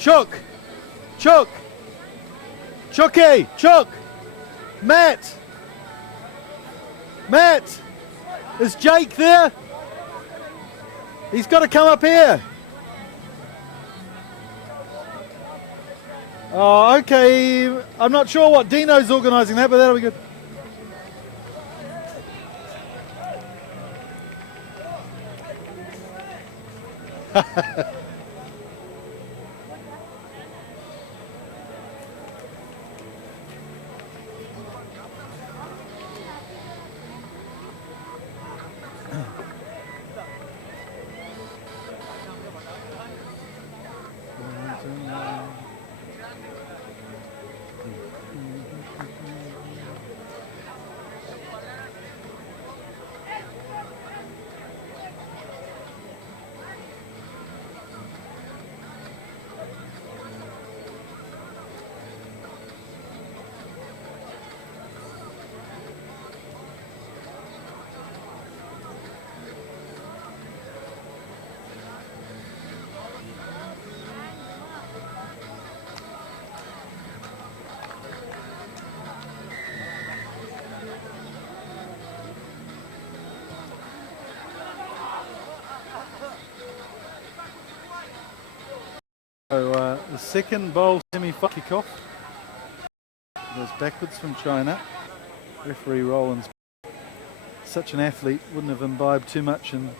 Chook. Chook. Chooky. Chook. Matt. Matt. Is Jake there? He's got to come up here. Oh, okay. I'm not sure what Dino's organising that, but that'll be good. So the second bowl semi-final kickoff goes backwards from China. Referee Rollins, such an athlete, wouldn't have imbibed too much in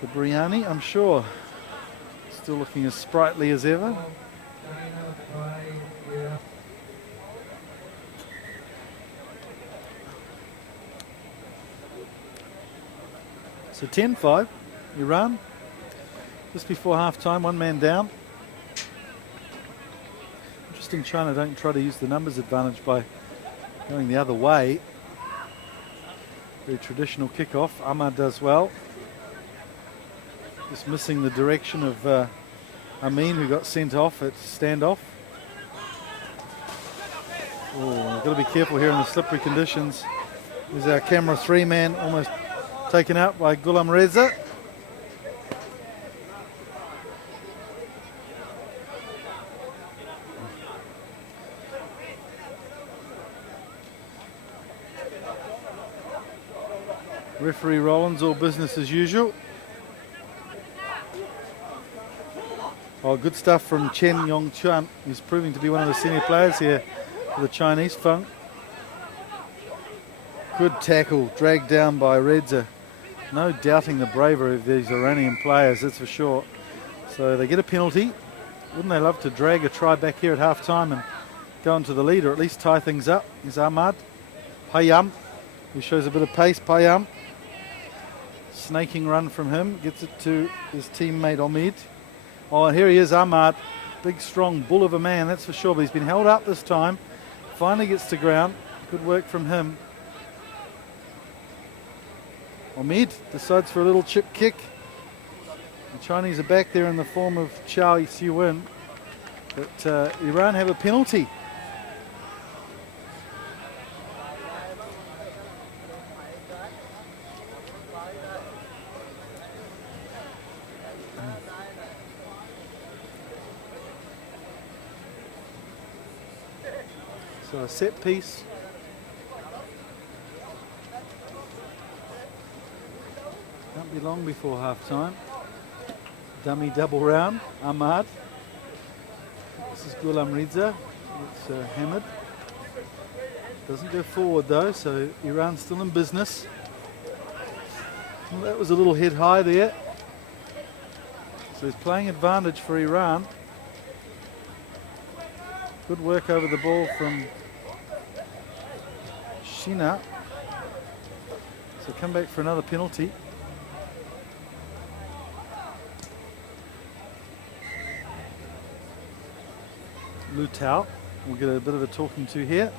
the biryani, I'm sure. Still looking as sprightly as ever. So 10-5, Iran. Just before half-time, one man down. Interesting, China don't try to use the numbers advantage by going the other way. Very traditional kickoff. Ahmad does well. Just missing the direction of Amin, who got sent off at standoff. Oh, got to be careful here in the slippery conditions. There's our camera 3 man almost taken out by Ghulam Reza. Referee Rollins, all business as usual. Oh, good stuff from Chen Yong Chuan. He's proving to be one of the senior players here for the Chinese. Feng. Good tackle, dragged down by Reza. No doubting the bravery of these Iranian players, that's for sure. So they get a penalty. Wouldn't they love to drag a try back here at half-time and go into the lead, or at least tie things up? Is Ahmad. Payam, who shows a bit of pace. Payam. Snaking run from him, gets it to his teammate Omid. Oh, and here he is, Ahmad. Big, strong bull of a man, that's for sure, but he's been held up this time. Finally gets to ground. Good work from him. Omid decides for a little chip kick. The Chinese are back there in the form of Chao Siwin. But Iran have a penalty. So a set piece. Won't be long before half time. Dummy double round, Ahmad. This is Ghulam Reza. It's hammered. Doesn't go forward though, so Iran's still in business. Well, that was a little head high there. So he's playing advantage for Iran. Good work over the ball from Shina. So come back for another penalty. Lu Tao will get a bit of a talking to here.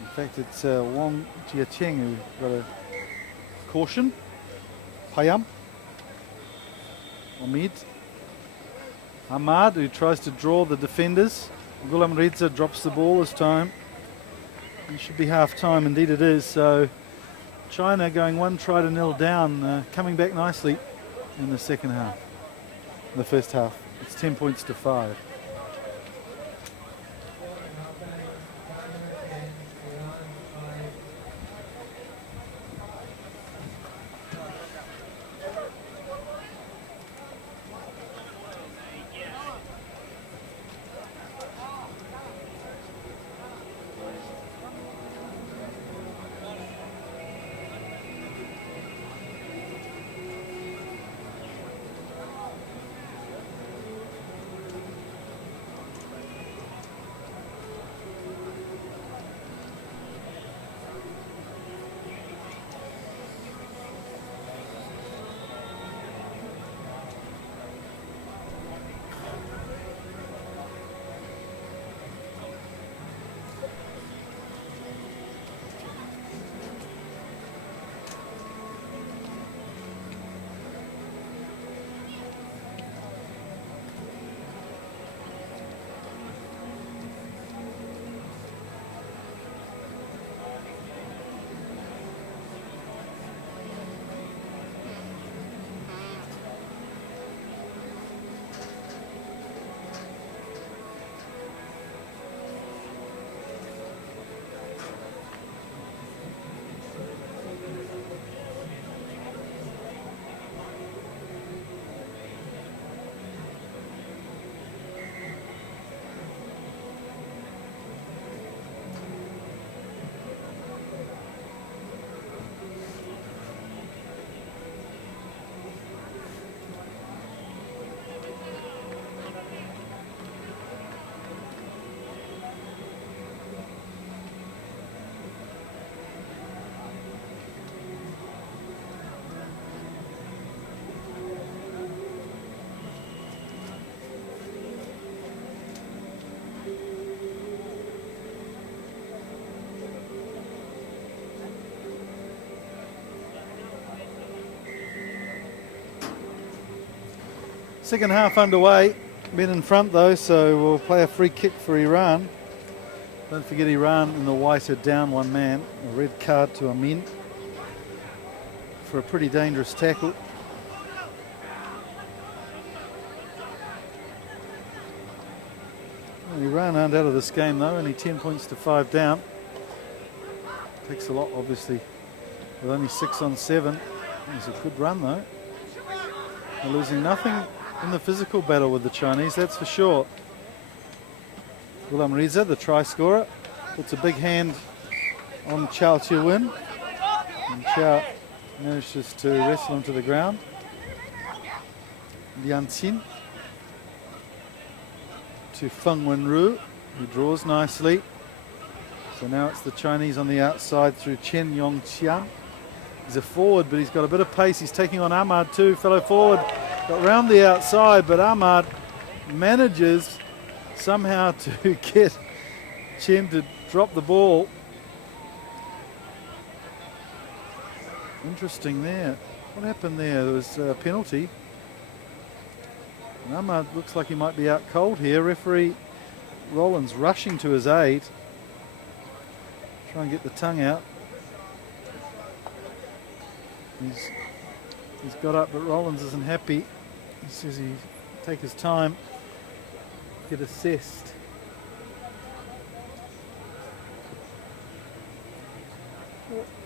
In fact, it's Wang Jiacheng who got a caution. Payam. Omid. Ahmad, who tries to draw the defenders. Ghulam Reza drops the ball this time. It should be half time, indeed it is. So China going 1-0 down, coming back nicely in the second half. In the first half, it's 10 points to 5. Second half underway. Men in front though, so we'll play a free kick for Iran. Don't forget Iran in the white are down one man. A red card to Amin for a pretty dangerous tackle. Well, Iran aren't out of this game though, only 10 points to 5 down. Takes a lot obviously, with only 6 on 7. It's a good run though. They're losing nothing in the physical battle with the Chinese, that's for sure. Ghulam Reza, the try scorer, puts a big hand on Chao Chiu-win. And Chao manages to wrestle him to the ground. Lian Xin to Feng Wenru, who draws nicely. So now it's the Chinese on the outside through Chen Yongqian. He's a forward, but he's got a bit of pace. He's taking on Ahmad too, fellow forward. Got round the outside, but Ahmad manages somehow to get Chen to drop the ball. Interesting there. What happened there? There was a penalty. And Ahmad looks like he might be out cold here. Referee Rollins rushing to his aid. Try and get the tongue out. He's got up, but Rollins isn't happy. He says he take his time, get assessed.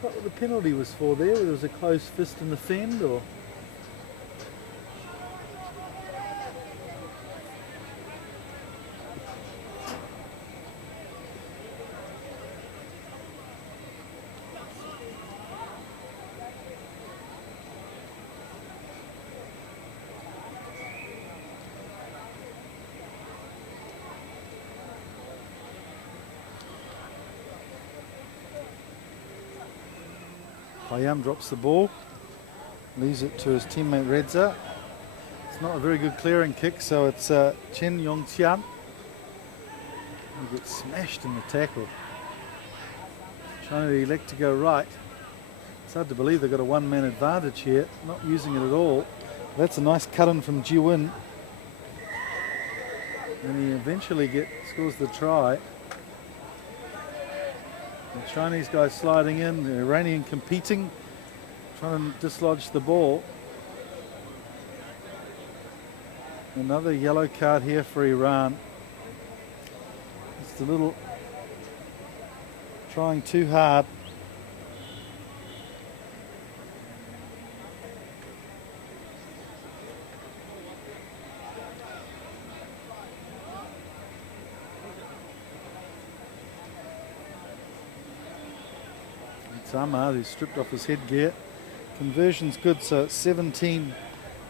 What the penalty was for there? There was a close fist in the fend, or? Hayam drops the ball, leaves it to his teammate Reza. It's not a very good clearing kick, so it's Chen Yongqian who gets smashed in the tackle. Trying to elect to go right. It's hard to believe they've got a one-man advantage here, not using it at all. That's a nice cut-in from Ji-Win. And he eventually scores the try. The Chinese guys sliding in, the Iranian competing, trying to dislodge the ball. Another yellow card here for Iran. Just a little trying too hard. It's Ahmad who stripped off his headgear. Conversion's good, so it's 17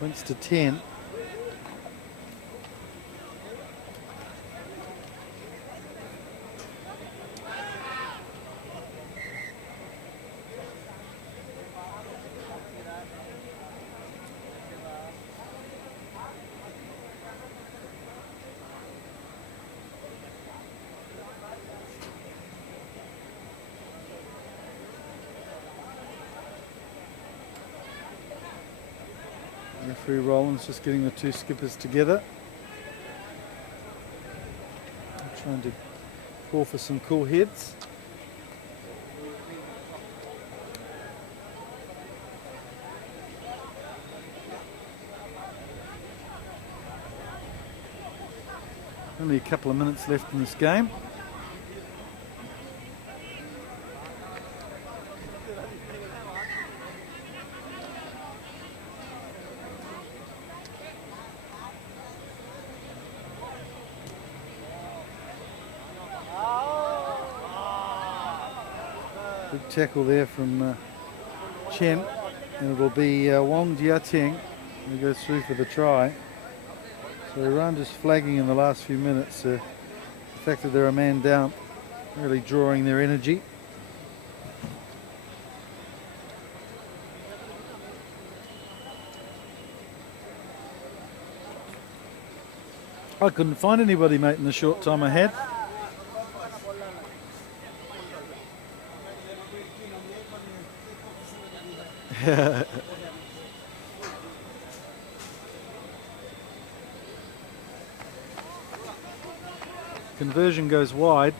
points to 10. Referee Rollins just getting the two skippers together. Trying to call for some cool heads. Only a couple of minutes left in this game. Big tackle there from Chen, and it'll be Wang Jiatieng who goes through for the try. So Iran just flagging in the last few minutes. The fact that they're a man down, really drawing their energy. I couldn't find anybody, mate, in the short time I had. Conversion goes wide.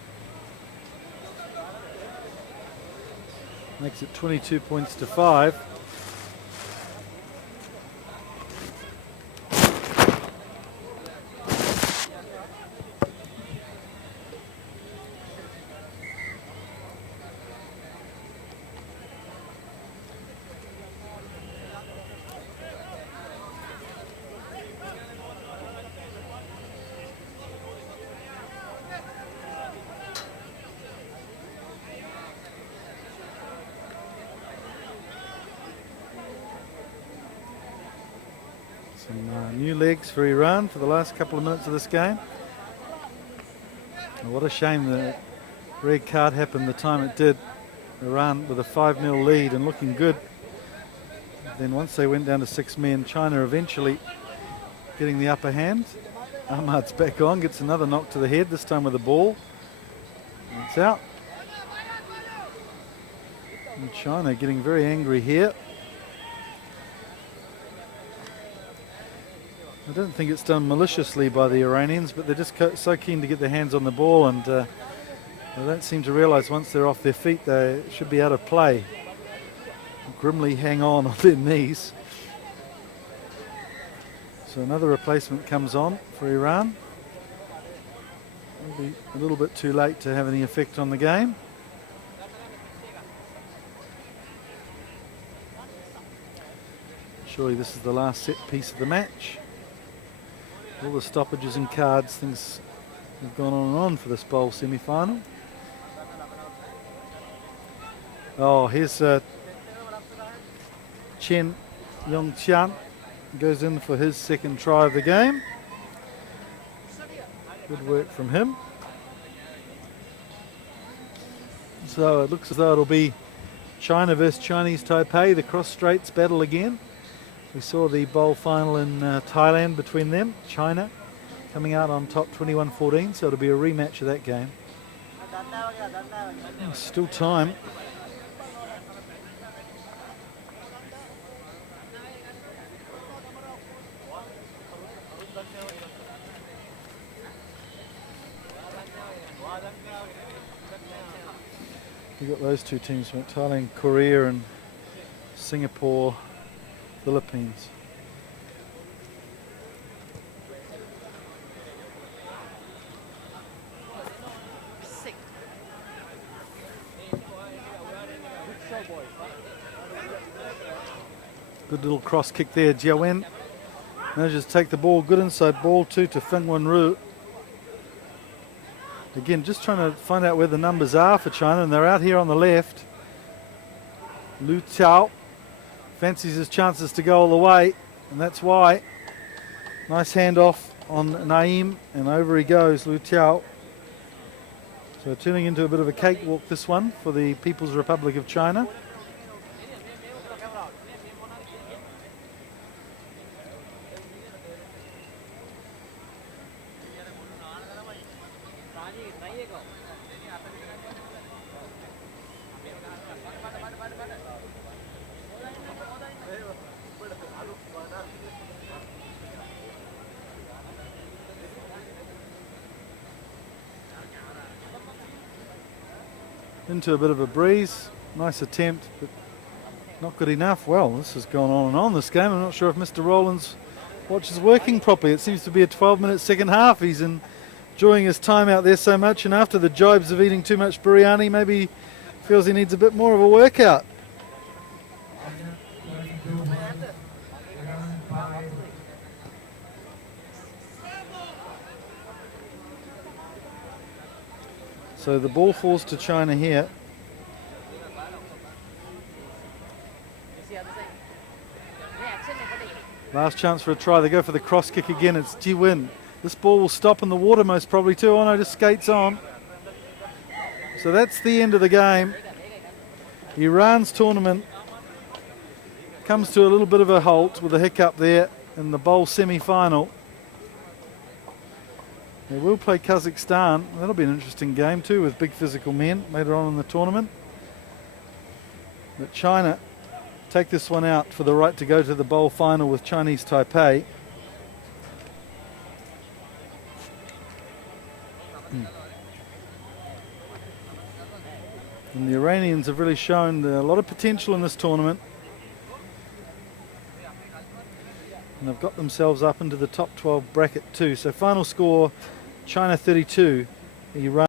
Makes it 22 points to 5. Some new legs for Iran for the last couple of minutes of this game. And what a shame the red card happened the time it did. Iran with a 5-0 lead and looking good. Then once they went down to 6 men, China eventually getting the upper hand. Ahmad's back on, gets another knock to the head, this time with a ball. And it's out. And China getting very angry here. I don't think it's done maliciously by the Iranians, but they're just so keen to get their hands on the ball, and they don't seem to realise once they're off their feet they should be out of play. Grimly hang on their knees. So another replacement comes on for Iran. It'll be a little bit too late to have any effect on the game. Surely this is the last set piece of the match. All the stoppages and cards, things have gone on and on for this bowl semi-final. Oh, here's Chen Yongqian, goes in for his second try of the game. Good work from him. So it looks as though it'll be China versus Chinese Taipei, the cross-straits battle again. We saw the bowl final in Thailand between them, China coming out on top 21-14, so it'll be a rematch of that game. Still time. We've got those two teams, Thailand, Korea and Singapore, Philippines. Good little cross kick there. Jia Wen manages to take the ball. Good inside ball too to Feng Wenru. Again, just trying to find out where the numbers are for China, and they're out here on the left. Lu Tao fancies his chances to go all the way, and that's why. Nice handoff on Naeem, and over he goes, Lu Tao. So turning into a bit of a cakewalk, this one, for the People's Republic of China. Into a bit of a breeze. Nice attempt, but not good enough. Well, this has gone on and on, this game. I'm not sure if Mr. Rowland's watch is working properly. It seems to be a 12-minute second half. He's enjoying his time out there so much, and after the jibes of eating too much biryani, maybe he feels he needs a bit more of a workout. So the ball falls to China here. Last chance for a try. They go for the cross kick again. It's Ji Win. This ball will stop in the water most probably too. Oh no, just skates on. So that's the end of the game. Iran's tournament comes to a little bit of a halt with a hiccup there in the bowl semi-final. They will play Kazakhstan. That'll be an interesting game too, with big physical men later on in the tournament. But China take this one out for the right to go to the bowl final with Chinese Taipei. And the Iranians have really shown a lot of potential in this tournament. And they've got themselves up into the top 12 bracket too. So final score, China 32, Iran